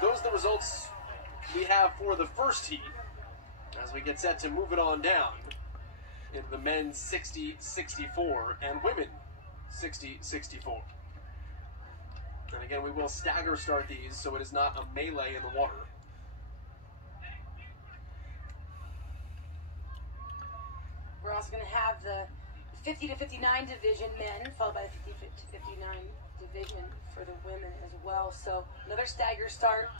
those are the results we have for the first heat as we get set to move it on down in the men's 60-64 and women 60-64. And again, we will stagger start these so it is not a melee in the water. We're also going to have the 50 to 59 division men, followed by the 50 to 59 division for the women as well. So another stagger start.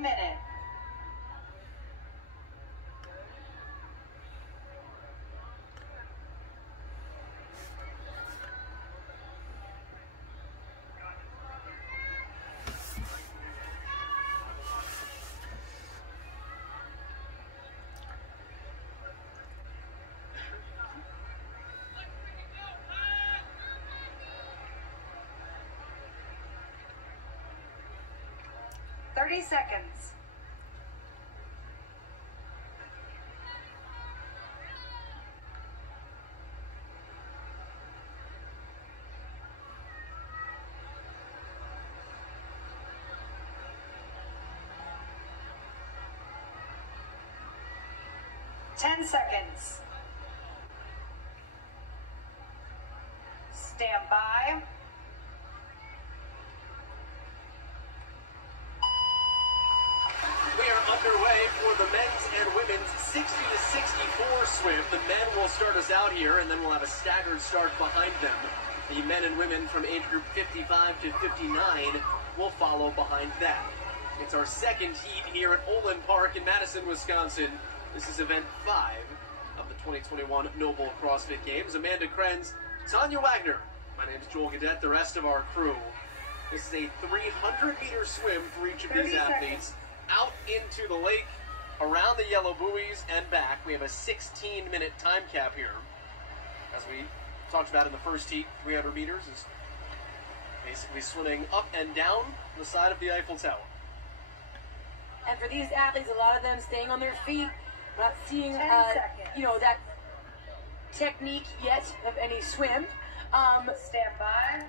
Minute. Thirty seconds. 10 seconds. Stand by. We are underway for the men's and women's 60 to 64 swim. The men will start us out here, and then we'll have a staggered start behind them. The men and women from age group 55 to 59 will follow behind that. It's our second heat here at Olin Park in Madison, Wisconsin. This is event 5 of the 2021 Noble CrossFit Games. Amanda Krenz, Tanya Wagner. My name is Joel Gadet, the rest of our crew. This is a 300-meter swim for each of these athletes. Out into the lake, around the yellow buoys, and back. We have a 16-minute time cap here. As we talked about in the first heat, 300 meters is basically swimming up and down the side of the Eiffel Tower. And for these athletes, a lot of them staying on their feet, not seeing, that technique yet of any swim. Stand by.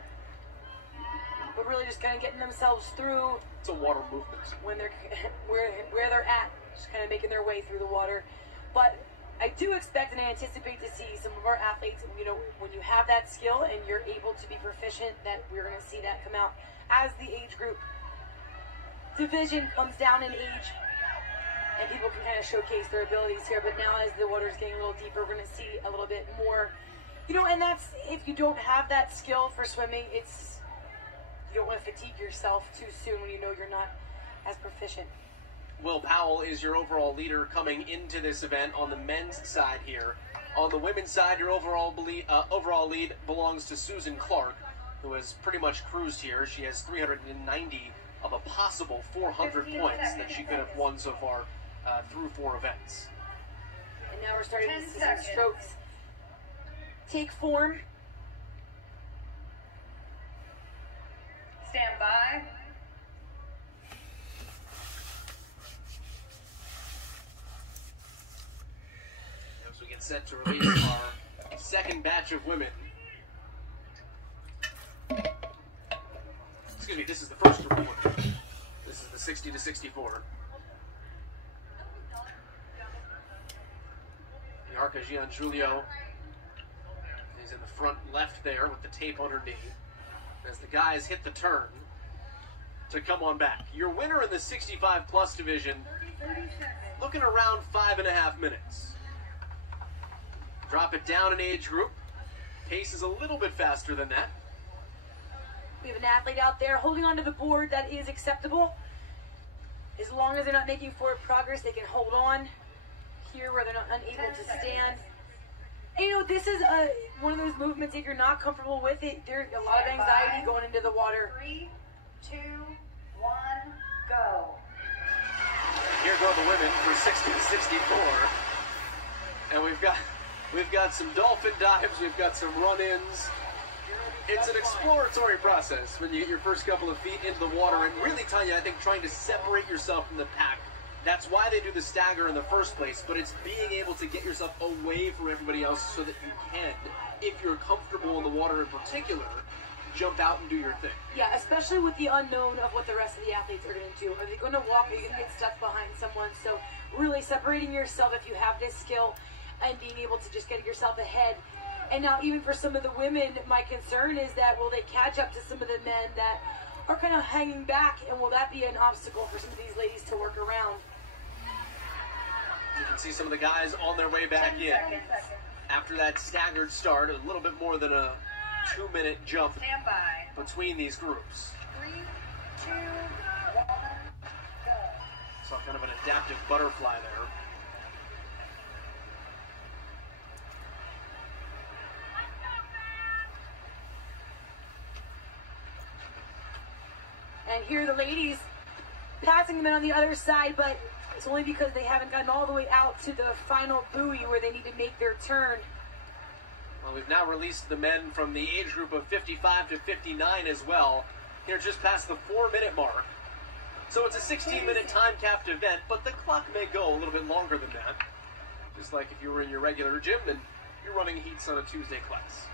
But really just kind of getting themselves through. It's a water movement. When they're where they're at, just kind of making their way through the water. But I do expect and anticipate to see some of our athletes, when you have that skill and you're able to be proficient, that we're going to see that come out as the age group division comes down in age and people can kind of showcase their abilities here. But now as the water's getting a little deeper, we're going to see a little bit more, and that's, if you don't have that skill for swimming, you don't want to fatigue yourself too soon when you know you're not as proficient. Will Powell is your overall leader coming into this event on the men's side here. On the women's side, your overall lead belongs to Susan Clark, who has pretty much cruised here. She has 390 of a possible 400 points that she could have won so far through 4 events. And now we're starting to see some strokes take form. Stand by. As we get set to release our second batch of women. Excuse me, this is the first group of women. This is the 60 to 64. Yarka Giangiulio is in the front left there with the tape underneath. As the guys hit the turn to come on back. Your winner in the 65-plus division, looking around 5.5 minutes. Drop it down in age group. Pace is a little bit faster than that. We have an athlete out there holding onto the board that is acceptable. As long as they're not making forward progress, they can hold on here where they're not unable to stand. And, this is one of those movements, if you're not comfortable with it, there's a lot of anxiety going into the water. 3, 2, 1, go. Here go the women for 60 to 64. And we've got some dolphin dives, we've got some run-ins. It's an exploratory process when you get your first couple of feet into the water, and really, Tanya, I think trying to separate yourself from the pack. That's why they do the stagger in the first place, but it's being able to get yourself away from everybody else so that you can, if you're comfortable in the water in particular, jump out and do your thing. Yeah, especially with the unknown of what the rest of the athletes are going to do. Are they going to walk? Are you going to get stuck behind someone? So really separating yourself if you have this skill and being able to just get yourself ahead. And now even for some of the women, my concern is that will they catch up to some of the men that are kind of hanging back, and will that be an obstacle for some of these ladies to work around? You can see some of the guys on their way back in. After that staggered start, a little bit more than a 2-minute jump between these groups. 3, 2, 1, go. So kind of an adaptive butterfly there. And here the ladies passing the men on the other side, but it's only because they haven't gotten all the way out to the final buoy where they need to make their turn. Well, we've now released the men from the age group of 55 to 59 as well. They're just past the 4-minute mark. So it's a 16-minute time-capped event, but the clock may go a little bit longer than that. Just like if you were in your regular gym and you're running heats on a Tuesday class.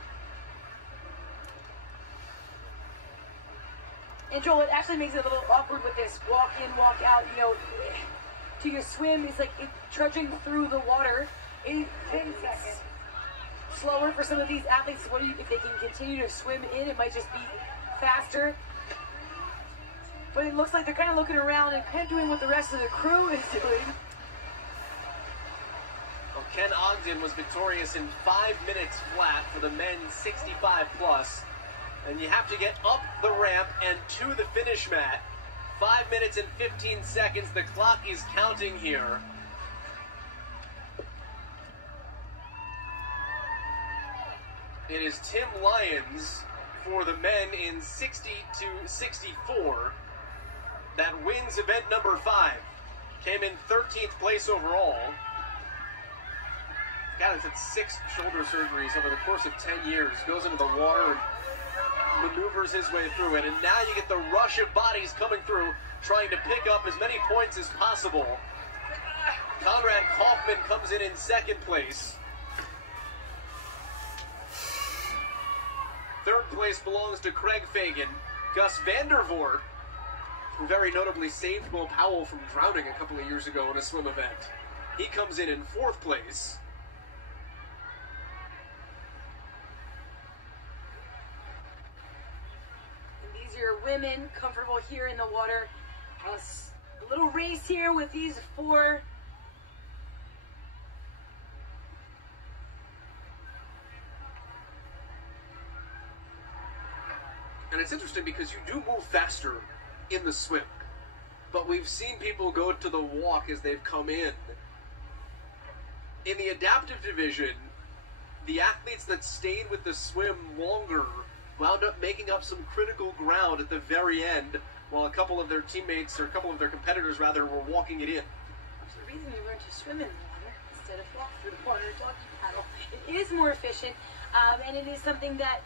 And Joel, it actually makes it a little awkward with this walk in, walk out. To your swim, it's like trudging through the water 10 seconds. Slower for some of these athletes. What do you, if they can continue to swim in, it might just be faster. But it looks like they're kind of looking around and kind of doing what the rest of the crew is doing. Well, Ken Ogden was victorious in 5 minutes flat for the men's 65 plus. And you have to get up the ramp and to the finish mat. 5 minutes and 15 seconds. The clock is counting here. It is Tim Lyons for the men in 60 to 64 that wins event number 5. Came in 13th place overall. The guy that's had 6 shoulder surgeries over the course of 10 years goes into the water and maneuvers his way through it. And now you get the rush of bodies coming through, trying to pick up as many points as possible. Conrad Kaufman comes in 2nd place. 3rd place belongs to Craig Fagan. Gus Vandervoort, who very notably saved Will Powell from drowning a couple of years ago in a swim event. He comes in 4th place. And these are your women comfortable here in the water. A little race here with these 4. And it's interesting because you do move faster in the swim. But we've seen people go to the walk as they've come in. In the adaptive division, the athletes that stayed with the swim longer wound up making up some critical ground at the very end, while a couple of their teammates, or a couple of their competitors rather, were walking it in. There's a reason you learn to swim in the water instead of walk through the water and doggy paddle. It is more efficient, and it is something that,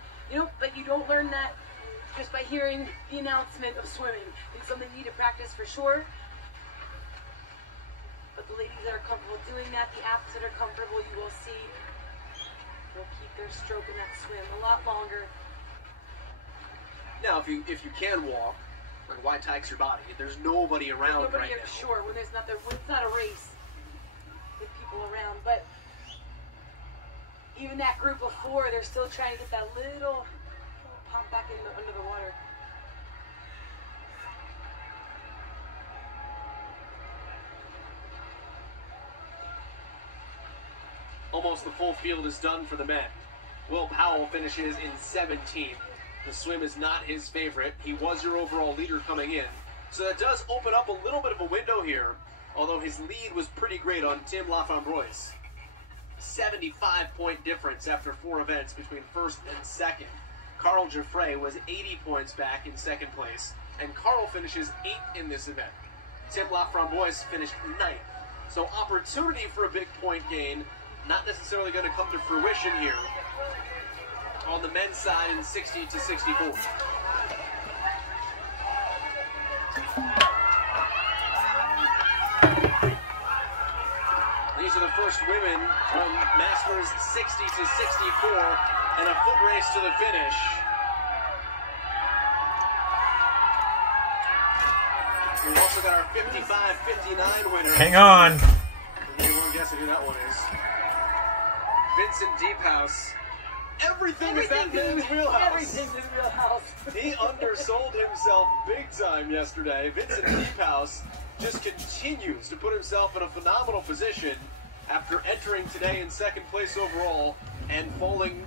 but you don't learn that just by hearing the announcement of swimming. It's something you need to practice for sure. But the ladies that are comfortable doing that, the athletes that are comfortable, you will see they'll keep their stroke in that swim a lot longer. Now, if you can walk, like, why tax your body? There's nobody around right now. Sure, when it's not a race with people around. But even that group of 4, they're still trying to get that little pop back under the water. Almost the full field is done for the men. Will Powell finishes in 17th. The swim is not his favorite. He was your overall leader coming in. So that does open up a little bit of a window here, although his lead was pretty great on Tim Lafambroise. 75-point difference after 4 events between 1st and 2nd. Carl Giuffre was 80 points back in 2nd place, and Carl finishes 8th in this event. Tim Laframboise finished 9th. So opportunity for a big point gain, not necessarily going to come to fruition here on the men's side in 60 to 64. These are the first women from Masters 60 to 64 and a foot race to the finish. We've also got our 55-59 winner. Hang on. Anyone guessing who that one is? Vincent Deephouse. Everything is that man's wheelhouse. Everything is wheelhouse. He undersold himself big time yesterday. Vincent Deephouse just continues to put himself in a phenomenal position after entering today in 2nd place overall and falling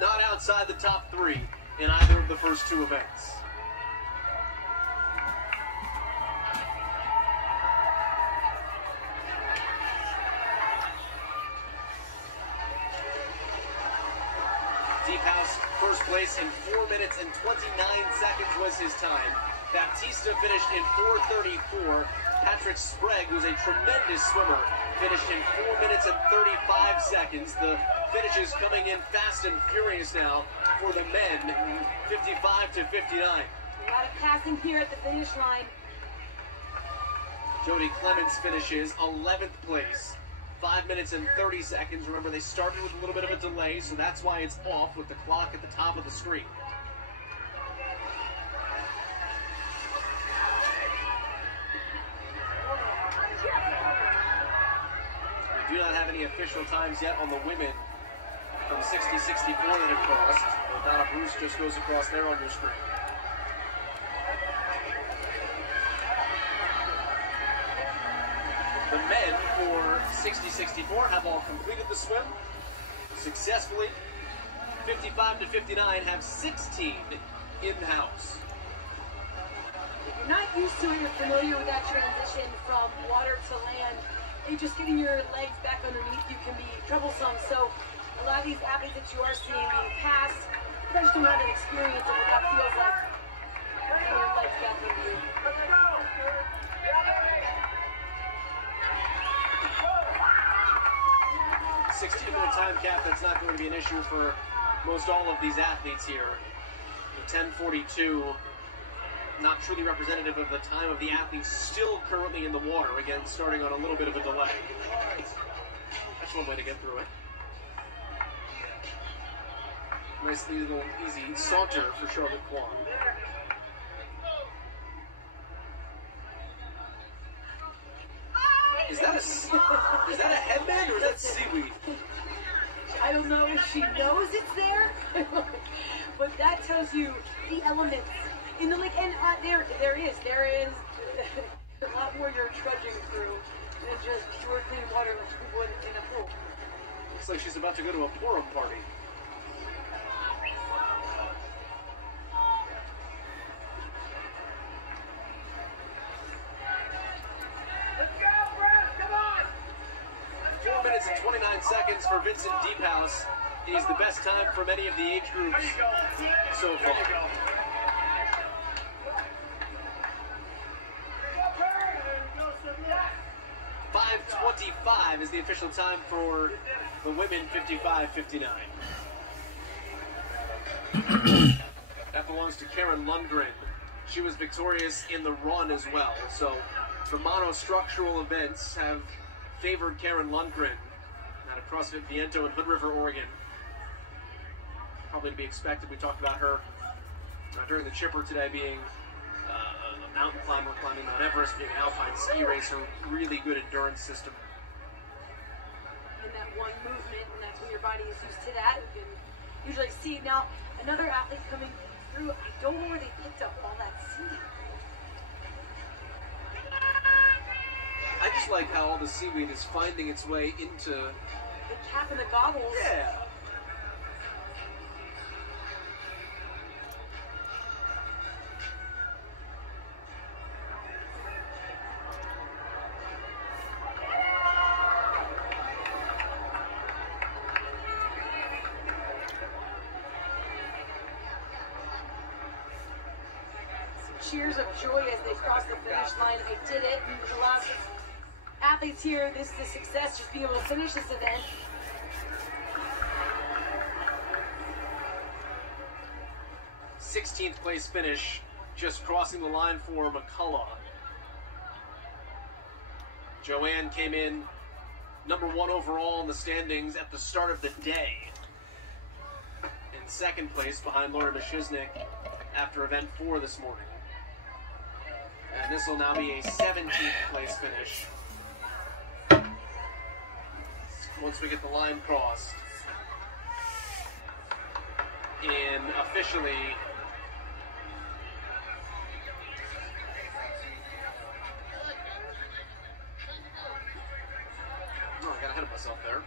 not outside the top 3 in either of the first 2 events. Deephouse, first place in 4 minutes and 29 seconds was his time. Baptista finished in 4:34. Patrick Sprague, who's a tremendous swimmer, finished in 4 minutes and 35 seconds. The finishes coming in fast and furious now for the men, 55 to 59. A lot of passing here at the finish line. Jody Clements finishes 11th place. 5 minutes and 30 seconds. Remember, they started with a little bit of a delay, so that's why it's off with the clock at the top of the screen. We do not have any official times yet on the women from 60-64 that have crossed. Donna Bruce just goes across there on your screen. The men for 60-64 have all completed the swim successfully. 55-59 have 16 in-house. If you're not used to it, you're familiar with that transition from water to land, just getting your legs back underneath you can be troublesome. So a lot of these athletes that you are seeing being passed, they just don't have an experience of what that feels like. Getting your legs back under you. 64 time cap, that's not going to be an issue for most all of these athletes here. The 10:42, not truly representative of the time of the athletes still currently in the water. Again, starting on a little bit of a delay. That's one way to get through it. Nice little easy saunter for Charlotte Kwan. Is that a headband or is that seaweed? I don't know if she knows it's there, but that tells you the elements in the lake. And there is a lot more you're trudging through than just pure clean water like you would in a pool. Looks like she's about to go to a Purim party. And 29 seconds for Vincent Deephouse. He's the best time from any of the age groups so far. 5:25 is the official time for the women 55-59. That belongs to Karen Lundgren. She was victorious in the run as well. So the monostructural events have favored Karen Lundgren out of CrossFit Viento in Hood River, Oregon. Probably to be expected. We talked about her during the chipper today being a mountain climber, climbing Mount Everest, being an alpine ski racer, really good endurance system. In that one movement, and that's when your body is used to that. You can usually see. Now, another athlete coming through, I don't know where they picked up all that seaweed. I just like how all the seaweed is finding its way into the cap and the goggles. Yeah. Some cheers of joy as they cross the finish line. I did it. And a lot of athletes here, this is a success, just being able to finish this event. th place finish, just crossing the line for McCullough. Joanne came in #1 overall in the standings at the start of the day. In second place behind Laura Mishiznik after event 4 this morning. And this will now be a 17th place finish once we get the line crossed. In officially I got ahead of myself there.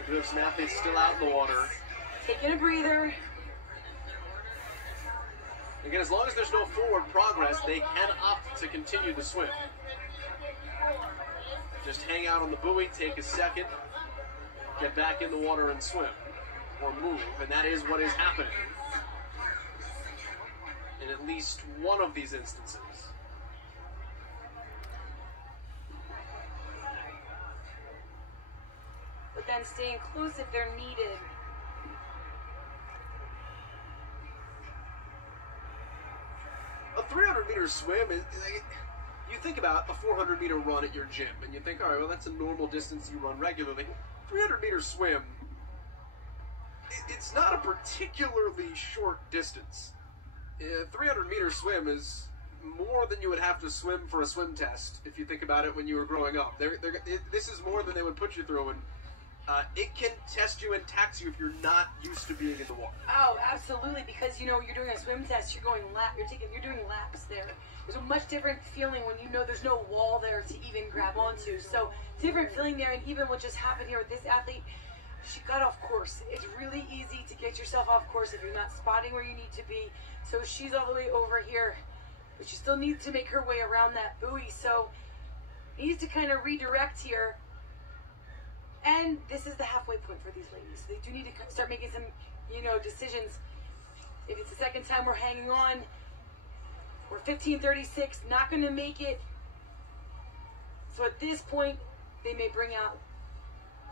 We do have some athletes still out in the water. Taking a breather. Again, as long as there's no forward progress, they can opt to continue the swim. Just hang out on the buoy, take a second, get back in the water and swim, or move, and that is what is happening in at least one of these instances. But then staying close if they're needed. A 300-meter swim is, you think about a 400-meter run at your gym, and you think, all right, well, that's a normal distance you run regularly. 300-meter swim, it's not a particularly short distance. A 300-meter swim is more than you would have to swim for a swim test, if you think about it, when you were growing up. This is more than they would put you through, and it can test you and tax you if you're not used to being in the water. Oh, absolutely, because, you're doing a swim test, you're doing laps there. There's a much different feeling when you know there's no wall there to even grab onto. So, different feeling there, and even what just happened here with this athlete, she got off course. It's really easy to get yourself off course if you're not spotting where you need to be. So she's all the way over here, but she still needs to make her way around that buoy. So needs to kind of redirect here. And this is the halfway point for these ladies. They do need to start making some, decisions. If it's the second time we're hanging on, we're 15:36, not going to make it. So at this point, they may bring out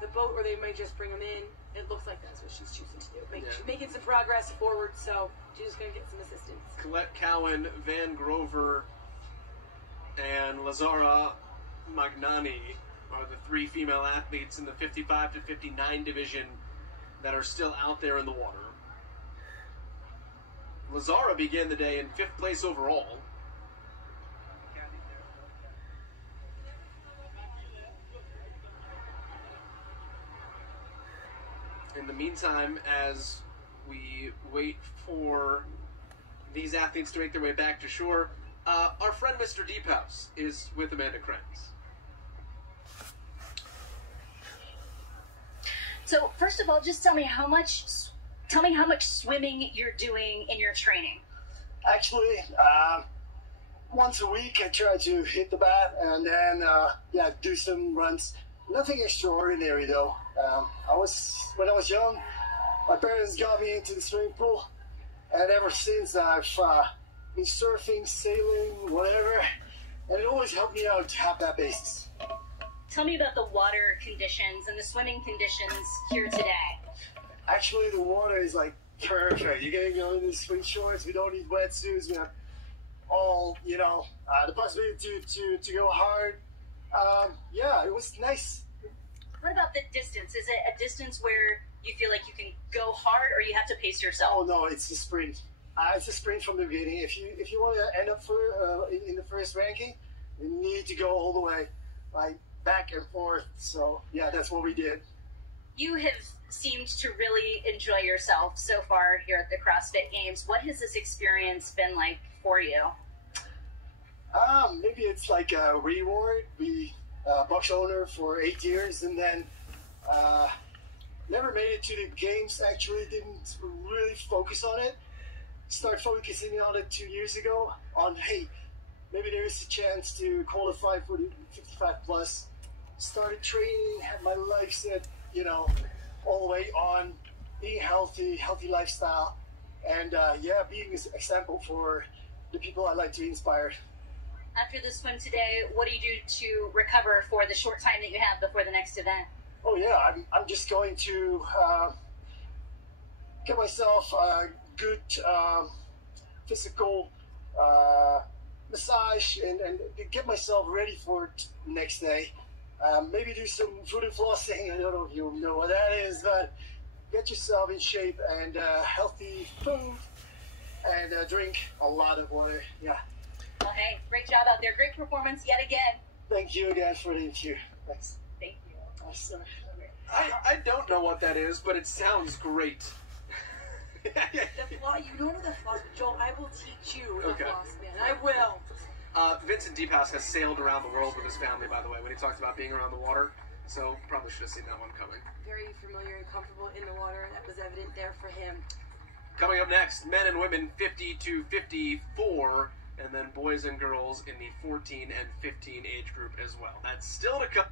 the boat, or they might just bring them in. It looks like that's what she's choosing to do. She's making some progress forward, so she's just going to get some assistance. Colette Cowan, Van Grover, and Lazara Magnani are the three female athletes in the 55 to 59 division that are still out there in the water. Lazara began the day in 5th place overall. In the meantime, as we wait for these athletes to make their way back to shore, our friend Mr. Deep House is with Amanda Kranz. So first of all, just tell me how much swimming you're doing in your training. Actually, once a week I try to hit the bath and then do some runs. Nothing extraordinary though. When I was young, my parents got me into the swimming pool, and ever since I've been surfing, sailing, whatever, and it always helped me out to have that basis. Tell me about the water conditions and the swimming conditions here today. Actually, the water is like perfect. You can go in the swim shorts. We don't need wetsuits. We have all, the possibility to go hard. It was nice. What about the distance? Is it a distance where you feel like you can go hard, or you have to pace yourself? Oh no, it's a sprint. It's a sprint from the beginning. If you want to end up in the first ranking, you need to go all the way, like back and forth. So yeah, that's what we did. You have seemed to really enjoy yourself so far here at the CrossFit Games. What has this experience been like for you? Maybe it's like a reward. We box owner for 8 years, and then never made it to the games. Actually, didn't really focus on it. Started focusing on it 2 years ago. Hey, maybe there is a chance to qualify for the 55 plus. Started training, had my life set, all the way on, being healthy lifestyle, and being an example for the people I like to inspire. After the swim today, what do you do to recover for the short time that you have before the next event? Oh yeah, I'm just going to get myself a good physical massage and get myself ready for next day. Maybe do some food and flossing. I don't know if you know what that is, but get yourself in shape and healthy food and drink a lot of water. Yeah. Well, hey, great job out there. Great performance yet again. Thank you again for the interview. Thanks. Thank you. Awesome. I don't know what that is, but it sounds great. The floss, you don't know the floss, but Joel, I will teach you the Okay. floss, man. I will. Vincent Deephouse has sailed around the world with his family, by the way, when he talked about being around the water. So probably should have seen that one coming. Very familiar and comfortable in the water. That was evident there for him. Coming up next, men and women 50 to 54, and then boys and girls in the 14 and 15 age group as well. That's still to come.